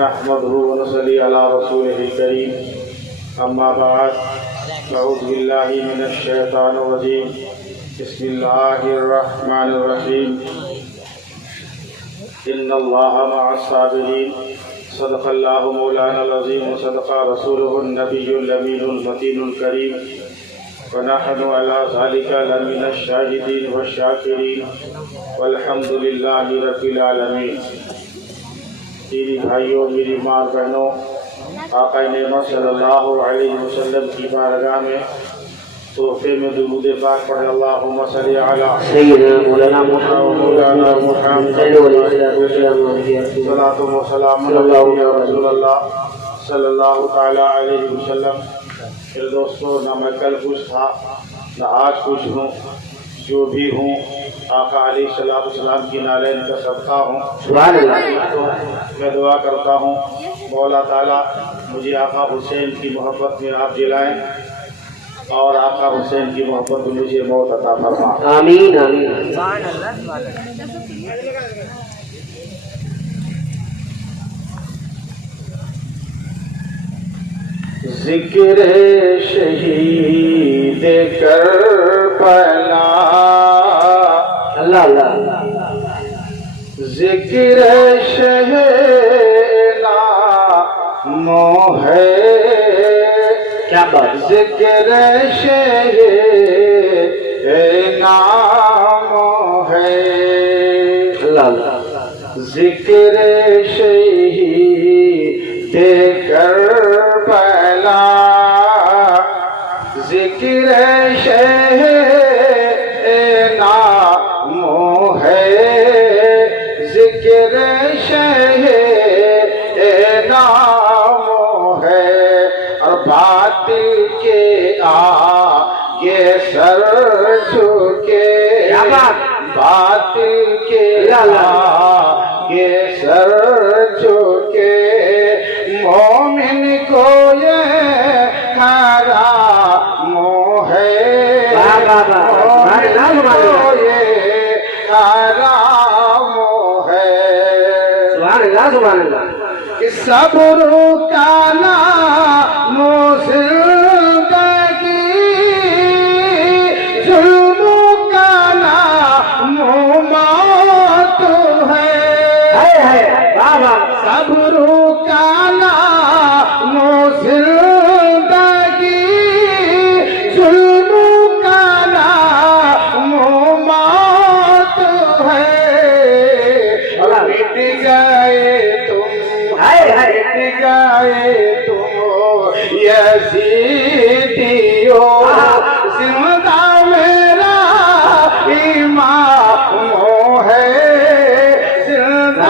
نحمده ونصلي على رسوله الكريم أما بعد أعوذ بالله من الشيطان الرجيم بسم الله الرحمن الرحيم إن الله مع الصابرين صدق الله مولانا العظيم وصدق رسوله النبي الأمين المتين الكريم ونحن على ذلك لمن الشاهدين والشاكرين والحمد لله رب العالمين. میری بھائیوں، میری ماں بہنوں، آقا نعمت صلی اللہ علیہ وسلم کی بارگاہ میں تحفے میں درود پاک پڑھے اللہم صلی علی سیدنا مولانا محمد صلاۃ و سلام علی رسول اللہ صلی اللہ تعالی علیہ وسلم. پھر دوستو، نہ میں کل کچھ تھا نہ آج کچھ ہوں، جو بھی ہوں آقا علیہ السلام کی نالین کا صدقہ ہوں. سبحان اللہ. تو میں دعا کرتا ہوں مولا تعالیٰ مجھے آقا حسین کی محبت میں آپ دلائیں اور آقا حسین کی محبت میں مجھے موت عطا فرمائیں. آمین آمین. ذکر شہید کربلا اللہ اللہ. ذکر شہلا مو ہے کیا بات. ذکر شہلا مو ہے اللہ اللہ. ذکر شہید کربلا ذکر شہلا مو ہے ذکر شہلا مو ہے اور باطل کے آگے سر جھکے باطل کے آگے سر جھکے مومن کو یہ حرام ہے مومن کو یہ حرام ہے. سبحان اللہ سبحان اللہ. کہ صبر کا نام زندگی ظلم کا نام موت ہے. صبر کا نام زندگی ظلم کا نام موت ہے. مٹ گئے تم مٹ گئے تم یزیدیو زندہ میرا امام ہے زندہ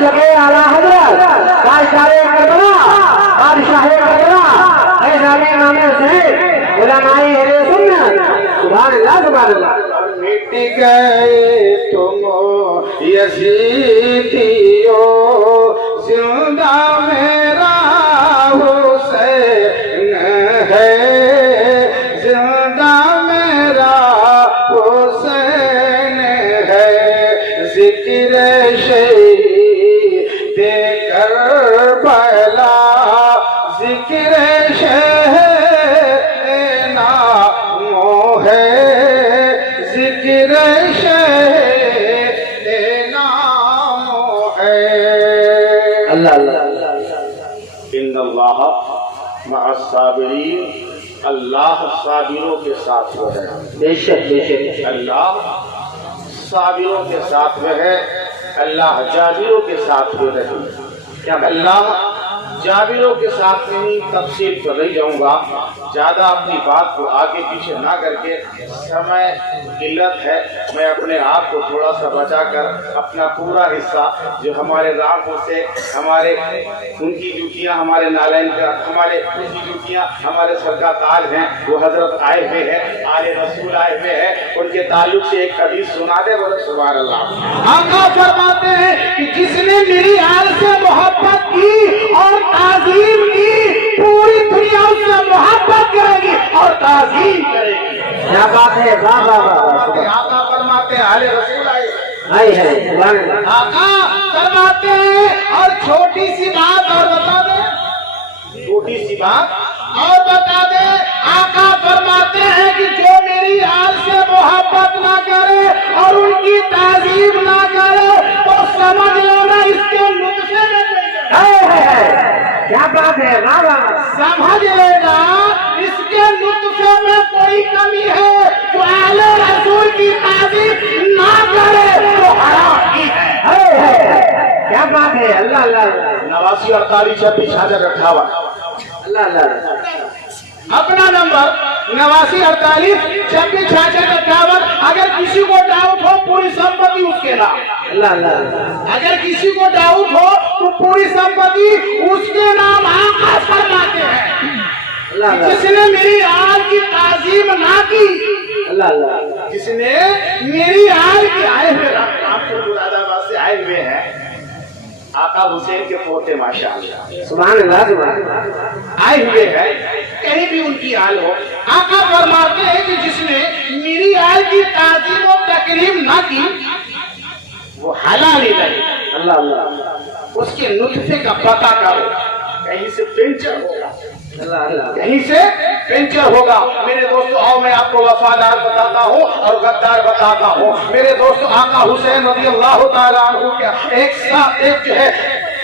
لگے اعلیٰ حضرت بادشاہ کربلا بادشاہ کربلا اے نام حسین علماء اہل سنت. سبحان اللہ سبحان اللہ. مٹ گئے تم یزیدیو زندہ میرا حسین ہے زندہ میرا حسین ہے. ذکر شہید کربلا ذکر شہلا مو ہے ذکر شہلا مو ہے. اللہ اللہ. ان اللہ مع الصابرین، اللہ صابروں کے ساتھ وہ ہے. بے شک بے شک. اللہ صابروں کے ساتھ وہ ہے، اللہ جابروں کے ساتھ وہ رہے. کیا اللہ جابروں کے ساتھ میں تفصیل پر نہیں جاؤں گا، زیادہ اپنی بات کو آگے پیچھے نہ کر کے، سمے قلت ہے. میں اپنے آپ کو تھوڑا سا بچا کر اپنا پورا حصہ جو ہمارے رام سے ہمارے ان کی ڈیوٹیاں ہمارے نالین کا ہمارے ان کی ڈیوٹیاں ہمارے سر کا تاج ہیں، وہ حضرت آئے ہوئے ہیں، آل رسول آئے ہوئے ہیں، ان کے تعلق سے ایک حدیث سنا دے. بولے سبحان اللہ. آقا فرماتے ہیں کہ جس نے میری آل سے محبت کی اور تعظیم کی پوری دنیا اس سے محبت کرے گی اور تعظیم کرے گی. کیا بات ہے. واہ واہ واہ. آقا فرماتے ہیں آل رسول آئے آئی ہے سبحان اللہ آقا فرماتے ہیں اور چھوٹی سی بات اور بتا دیں، چھوٹی سی بات اور بتا دیں، آقا فرماتے ہیں کہ جو میری آل سے محبت نہ کرے اور ان کی تعظیم نہ کرے تو سمجھ لینا اس کے نطفے میں کیا بات ہے واہ واہ سمجھ لینا اس کے نطفے میں کوئی کمی ہے۔ جو اہل رسول کی تعظیم نہ کرے تو حرام ہی ہے۔ کیا بات ہے اللہ اللہ 89 48 26 58 اللہ اللہ اپنا نمبر 89 48 26 66 58۔ اگر کسی کو ڈاؤٹ ہو پوری سمپتی اس کے نام، اللہ اللہ اگر کسی کو ڈاؤٹ ہو تو پوری سمپتی اس کے نام آقا فرماتے ہیں۔ اللہ اللہ جس نے میری آل کی تعظیم نہ کی، اللہ اللہ جس نے میری آل کی آئے ہوئے آپ کو مراد آباد سے آئے ہوئے ہیں آقا حسین کے پوتے ماشاءاللہ سبحان اللہ سبحان اللہ آئے ہوئے ہیں، کہیں بھی ان کی آل ہو، آقا فرماتے ہیں کہ جس نے میری آل کی تعظیم و تکریم نہ کی وہ حلال ہی نہیں، اللہ اللہ اس کے نطفے کا پتہ کرو، کہیں سے پنچر ہوگا، اللہ اللہ کہیں سے پنچر ہوگا۔ میرے دوستو آؤ میں آپ کو وفادار بتاتا ہوں اور غدار بتاتا ہوں۔ میرے دوستو آقا حسین رضی اللہ تعالیٰ عنہ کا ایک جو ہے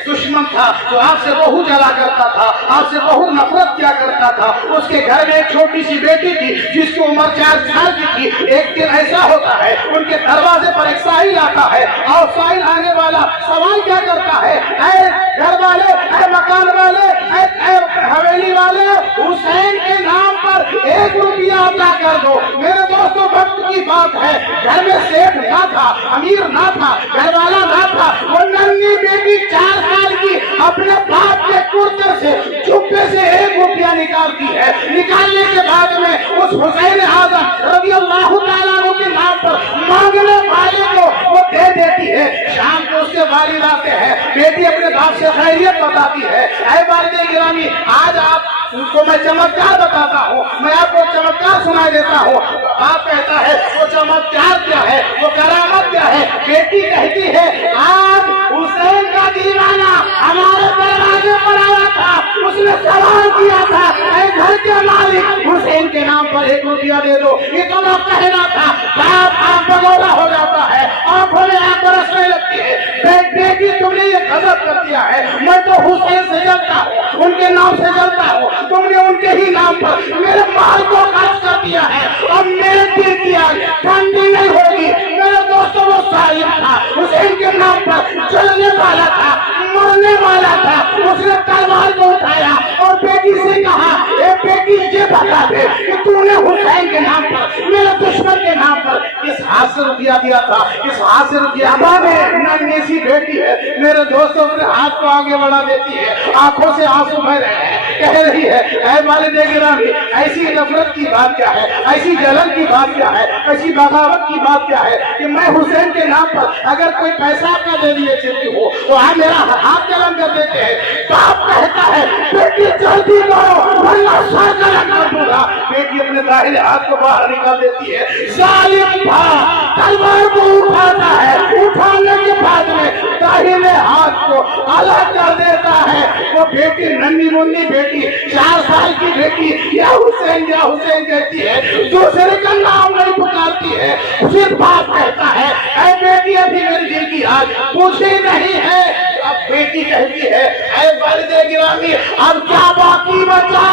دشمن تھا جو آپ سے بہو جلا کرتا تھا، آپ سے بہت نفرت کیا کرتا تھا۔ اس کے گھر میں ایک چھوٹی سی بیٹی تھی جس کی عمر 4 سال کی تھی۔ ایک دن ایسا ہوتا ہے ان کے دروازے پر ایک سائل آتا ہے اور سائل آنے والا سوال کیا کرتا ہے، اے گھر والے، اے مکان والے، اے حویلی والے، حسین کے نام پر 1 روپیہ عطا کر دو۔ میرے دوستو وقت کی بات ہے، گھر میں سیٹ نہ تھا، امیر نہ تھا، گھر والا نہ تھا، وہ ننھی بیٹی 4 سال کی اپنے باپ کے کرتے سے چپے سے 1 روپیہ نکالتی ہے۔ نکالنے کے بعد میں اس حسین اعظم رضی اللہ تعالیٰ عنہ کے نام پر مانگنے والے کو وہ دے دیتی ہے۔ شام کو اس کے والد آتے ہیں، بیٹی اپنے باپ سے خیریت بتاتی ہے، اے والد گرامی آج آپ کو میں چمتکار بتاتا ہوں، میں آپ کو چمتکار سنا دیتا ہوں۔ باپ کہتا ہے وہ چمتکار کیا ہے، وہ کرامت کیا ہے؟ بیٹی کہتی ہے آج حسین کا دیوانہ ہمارے دروازے پر آیا تھا، اس نے سوال کیا تھا، اے گھر کے مالک حسین کے نام پر 1 روپیہ دے دو۔ یہ تو وہ کہنا تھا، باپ آنکھ بگولا ہو جاتا ہے، آنکھوں میں آنکھ برسنے لگتی ہے، بیٹی تم نے یہ غضب کر دیا ہے، میں تو حسین سے جلتا ہوں، ان کے نام سے جلتا ہوں، تم نے ان کے ہی نام پر میرے مال کو خرچ کر دیا ہے، اب میرے دل کی آگ ٹھنڈی نہیں ہوگی۔ میرے دوستوں وہ سائل تھا، حسین کے نام پر جلنے والا تھا، مرنے والا تھا، اس نے تلوار کو اٹھایا اور بیٹی سے کہا اے بیٹی یہ بتا دے کہ تو نے حسین کے نام پر میرے دشمن کے نام پر کس ہاتھ سے روپیہ دیا تھا، کس ہاتھ سے روپیہ ننھی سی بیٹی ہے۔ میرے دوستوں اپنے ہاتھ کو آگے بڑھا دیتی ہے، آنکھوں سے آنسو بہ رہے ہیں، کہہ رہی ہے اے والد گرامی ایسی نفرت کی بات کیا ہے، ایسی جلن کی بات کیا ہے، ایسی بغاوت کی بات کیا ہے کہ میں حسین کے نام پر اگر کوئی پیسہ آپ کا دے دیے چلتی ہو تو آپ میرا ہاتھ جلن کر دیتے ہیں۔ باپ کہتا ہے بیٹی جلدی کرو ورنہ سر جلن کر دوں گا۔ بیٹی اپنے داہنے ہاتھ کو باہر نکال دیتی ہے، ظالم تھا تلوار کو اٹھاتا ہے، اٹھانے کے بعد میں داہنے ہاتھ کو الگ کر دیتا ہے۔ وہ بیٹی ننھی منی بیٹی 4 سال کی بیٹی یا حسین کہتی ہے، دوسرے کا نام نہیں پکارتی ہے، پھر باپ کہتا ہے اے بیٹی ابھی میری دل کی آج پوچھی نہیں ہے۔ اب بیٹی کہتی ہے اے والد گرامی اب کیا باقی بچا؟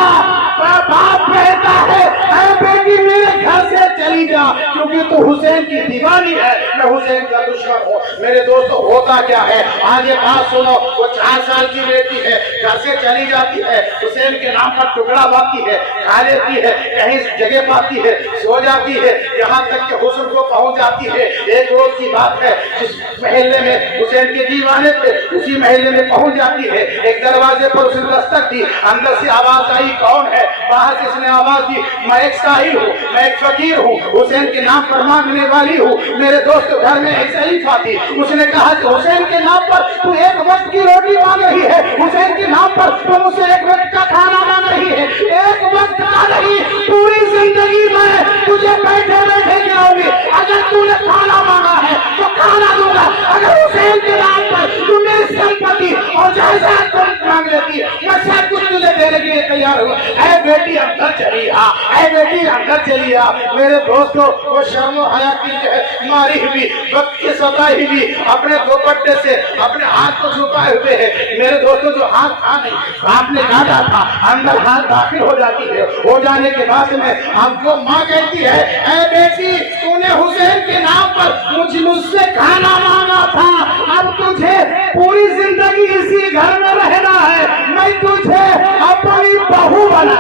باپ کہتا ہے اے بیٹی میرے گھر سے چلی جا کیونکہ تو حسین کی دیوانی ہے، میں حسین کا دشمن ہوں۔ میرے دوستو ہوتا کیا ہے آگے بات سنو۔ وہ 4 سال کی بیٹی ہے، گھر سے چلی جاتی ہے، حسین کے نام پر ٹکڑا باتی ہے، کھا لیتی ہے، کہیں جگہ پاتی ہے، سو جاتی ہے، یہاں تک کہ حسن کو پہنچ جاتی ہے۔ ایک روز کی بات ہے جس محلے میں حسین کے دیوانے تھے اسی محلے میں پہنچ جاتی ہے، ایک دروازے پر اس نے دستک دی، اندر سے آواز آئی کون ہے؟ باہر سے اس نے آواز دی میں ایک سائل ہوں، میں ایک فقیر ہوں، حسین کے نام پر مانگنے والی ہوں۔ میرے دوست گھر میں ایک ضعیفہ تھی، اس نے کہا کہ حسین کے نام پر تو ایک وقت کی روٹی مانگ رہی ہے، حسین کے نام پر تم اسے ایک وقت کا کھانا مانگ رہی ہے، ایک وقت کا نہیں پوری زندگی میں تجھے بیٹھے بیٹھے گراؤں گی۔ اگر تو نے کھانا مانگا ہے تو کھانا دوں گا، اگر حسین کے نام پر تو میری سمپتی اور جائیداد مانگ لیتی میں سب کچھ تجھے دینے کے لیے تیار ہوں۔ اے بیٹی اندر چلی آ، اے بیٹی اندر چلی آ۔ میرے دوستو وہ شرم و حیا کی جو ہے ماری ہوئی، وقت کی ستائی ہوئی، اپنے دوپٹے سے اپنے ہاتھ کو چھپائے ہوئے ہے۔ میرے دوستو جو ہاتھ تھا نہیں آپ نے کاٹا تھا، اندر ہاتھ داخل ہو جاتی ہے، ہو جانے کے بعد میں ہم کو ماں کہتی ہے اے بیٹی تو نے حسین کے نام پر مجھ سے کھانا مانگا تھا، اب تجھے پوری زندگی اسی گھر میں رہنا ہے، میں تجھے اپنی بہو بنا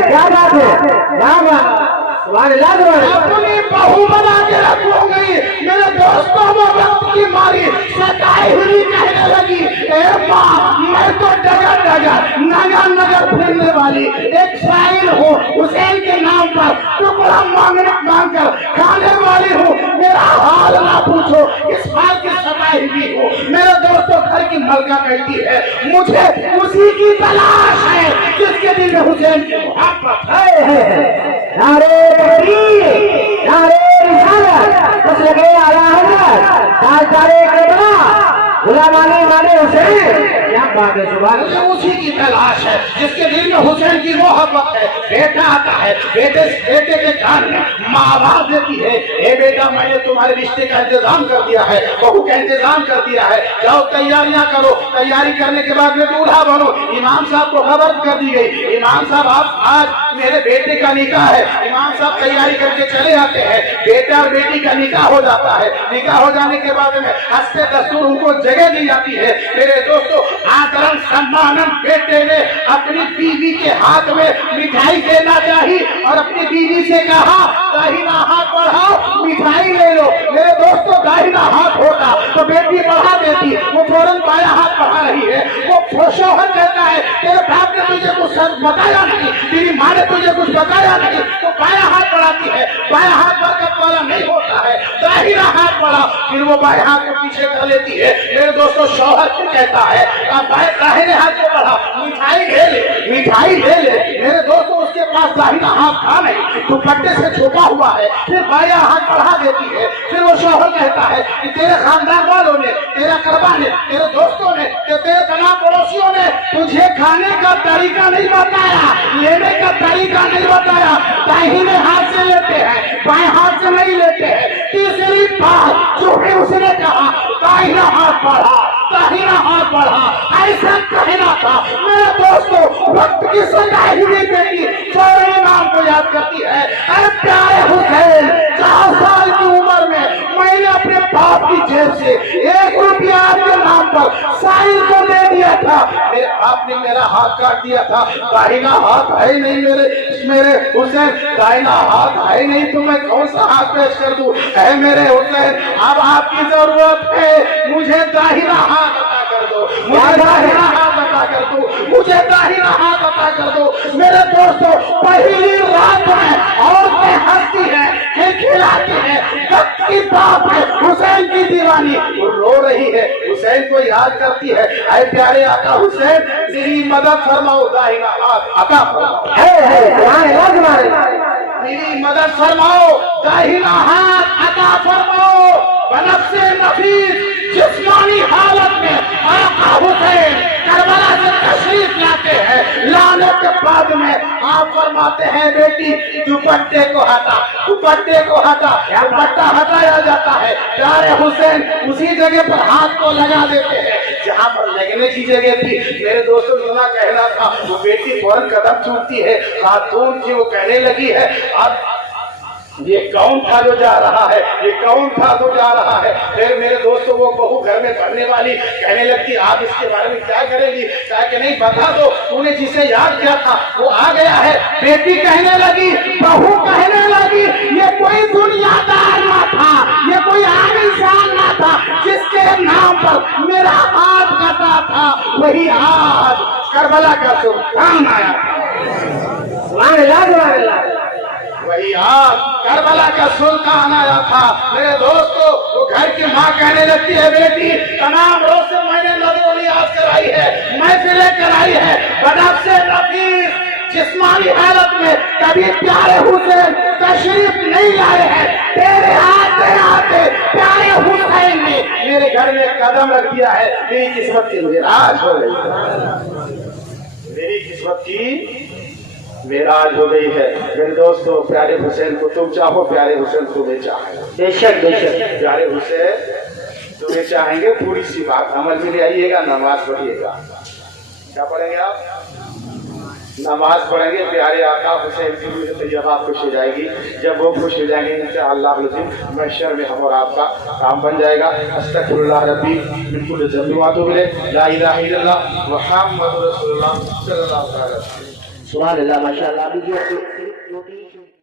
کیا بات ہے، اپنی بہو بنا کے رکھوں گی۔ میرے دوستوں وہ وقت کی ماری ستائی ہوئی کہنے لگی اے ماں میں تو ڈگر ڈگر نگر نگر پھرنے والی ایک سائل ہوں، حسین کے نام پر ٹکڑا مانگ کر کھانے والی ہوں، میرا حال نہ پوچھو اس حال کی ستائی ہوئی ہوں۔ میرے دوستوں گھر کی ملکہ کہتی ہے مجھے اسی کی تلاش ہے جس کے دل میں حسین کی محبت ہے۔ نعرے تکبیر، نعرے رسالت، بس لگے اعلیٰ حضرت تاجدار کربلا غلام علی والے حسین۔ کیا بات ہے، سبحان مجھے اللہ۔ اسی کی تلاش ہے جس کے دل میں حسین کی محبت ہے۔ بیٹا آتا ہے، بیٹے کے کان میں ماں آواز دیتی ہے اے بیٹا میں نے تمہارے رشتے کا انتظام کر دیا ہے، بہو کا انتظام کر دیا ہے، جاؤ تیاریاں کرو۔ تیاری کرنے کے بعد میں دولہا بنو۔ امام صاحب کو خبر کر دی گئی امام صاحب آپ آج میرے بیٹے کا نکاح ہے۔ امام صاحب تیاری کر کے چلے آتے ہیں، بیٹا اور بیٹی کا نکاح ہو جاتا ہے۔ نکاح ہو جانے کے بعد میں ہستے دستور ان کو جگہ دی جاتی ہے۔ میرے دوستو آدرم سمانم بیٹے نے اپنی بیوی کے ہاتھ میں مٹھائی دینا چاہی اور اپنی بیوی سے کہا داہنا ہاتھ بڑھاؤ مٹھائی لے لو۔ میرے دوستو داہنا ہاتھ ہوتا تو بیٹی بڑھا دیتی، وہ فوراً بایاں ہاتھ بڑھا رہی ہے۔ وہ شوہر کہتا ہے تیرے باپ نے تجھے کچھ بتایا نہیں، تیری ماں نے تجھے کچھ بتایا نہیں، تو بایاں ہاتھ بڑھاتی ہے۔ بایاں ہاتھ برکت والا نہیں ہوتا ہے، داہنا ہاتھ بڑھا، پھر وہ بایاں ہاتھ کو پیچھے کر لیتی ہے۔ میرے دوستو شوہر کیا کہتا ہے داہنے ہاتھ کو بڑھا مٹھائی لے لے، مٹھائی لے لے۔ میرے دوستو اس کے پاس داہنا ہاتھ تھا نہیں، دوپٹے سے چھپا ہوا ہے، پھر بایاں ہاتھ بڑھا دیتی ہے۔ پھر وہ شوہر کہتا ہے کہ تیرے خاندان والوں نے، تیرا قربا نے، تیرے دوستوں نے، تیرے تمام پڑوسیوں نے تجھے کھانے کا طریقہ نہیں بتایا، لینے کا طریقہ نہیں بتایا، داہنے ہاتھ سے لیتے ہیں بائیں ہاتھ سے نہیں لیتے ہیں۔ تیسری بات جو بھی اس نے کہا داہنا ہاتھ بڑھا، داہنا ہاتھ بڑھا، ایسا کہنا تھا۔ میرے دوستو وقت کی ستائی ہوئی بیٹی سارے امام کو یاد کرتی ہے اے پیارے حسین 4 سال کی عمر میں میں نے اپنے باپ کی جیب سے 1 روپیہ آپ کے نام پر سائل کو دے دیا تھا، میرے باپ نے میرا ہاتھ کاٹ دیا تھا، داہنا ہاتھ ہے نہیں میرے حسین، داہنا ہاتھ ہے نہیں تو میں کون سا ہاتھ پیش کر دوں؟ اے میرے حسین اب آپ کی ضرورت ہے، مجھے داہنا ہاتھ عطا کر دو، مجھے داہنا ہاتھ عطا کر دو، مجھے داہنا ہاتھ عطا کر دو۔ میرے دوستو پہلی رات میں عورتیں ہنستی ہیں، کھلاتی ہیں، وقت کی بات ہے حسین کی دیوانی رو رہی ہے، حسین کو یاد کرتی ہے اے پیارے آقا حسین میری مدد فرماؤ، داہنا ہاتھ عطا فرماؤ، میری مدد فرماؤ، داہنا ہاتھ عطا فرماؤ۔ بنفس نفیس جسمانی حالت میں آقا حسین کربلا سے تشریف لاتے ہیں، لانے کے بعد میں آپ فرماتے ہیں بیٹی دوپٹے کو ہٹا، دوپٹے کو ہٹا، دوپٹہ ہٹایا جاتا ہے، پیارے حسین اسی جگہ پر ہاتھ کو لگا دیتے ہیں جہاں پر لگنے کی جگہ تھی۔ میرے دوستوں اتنا کہنا تھا، وہ بیٹی فوراً قدم چومتی ہے، خاتون تھی، وہ کہنے لگی ہے اب یہ کون تھا جو جا رہا ہے، یہ کون تھا جو جا رہا ہے؟ پھر میرے دوستوں وہ بہو گھر میں پڑھنے والی کہنے لگتی آپ اس کے بارے میں کیا کریں گی؟ کہا کہ نہیں بتا دو، تو نے جسے یاد کیا تھا وہ آ گیا ہے۔ بیٹی کہنے لگی، بہو کہنے لگی یہ کوئی دنیا دار نہ تھا، یہ کوئی عام انسان نہ تھا جس کے نام پر میرا تھا وہی آج کربلا کا سلطان آیا سبحان اللہ وہی آج کربلا کا سلطان آیا تھا میرے دوستو وہ گھر کی ماں کہنے لگتی ہے بیٹی تمام روز سے میں نے نظر و نیاز کرائی ہے محفلیں کرائی ہے بنفس رفیق جسمانی حالت میں کبھی پیارے حسین تشریف نہیں لائے ہیں تیرے آتے آتے پیارے حسین نے میرے گھر میں قدم رکھ دیا ہے میری قسمت کی معراج ہو گئی میری قسمت کی معراج ہو گئی ہے میرے دوستو پیارے حسین کو تم چاہو پیارے حسین تمہیں چاہیں بے شک بے شک پیارے حسین تمہیں چاہیں گے تھوڑی سی بات عمل میں لے آئیے گا نماز پڑھیے گا کیا پڑھیں گے آپ نماز پڑھیں گے پیارے آقا حسین کی روح طیبہ خوش ہو جائے گی جب وہ خوش ہو جائیں گے انشاءاللہ العظیم محشر میں ہم اور آپ کا کام بن جائے گا استغفر اللہ ربی من کل ذنب واتوب الیہ لا الہ الا اللہ محمد رسول اللہ صلی اللہ علیہ وسلم سبحان اللہ ماشاء اللہ ابھی جو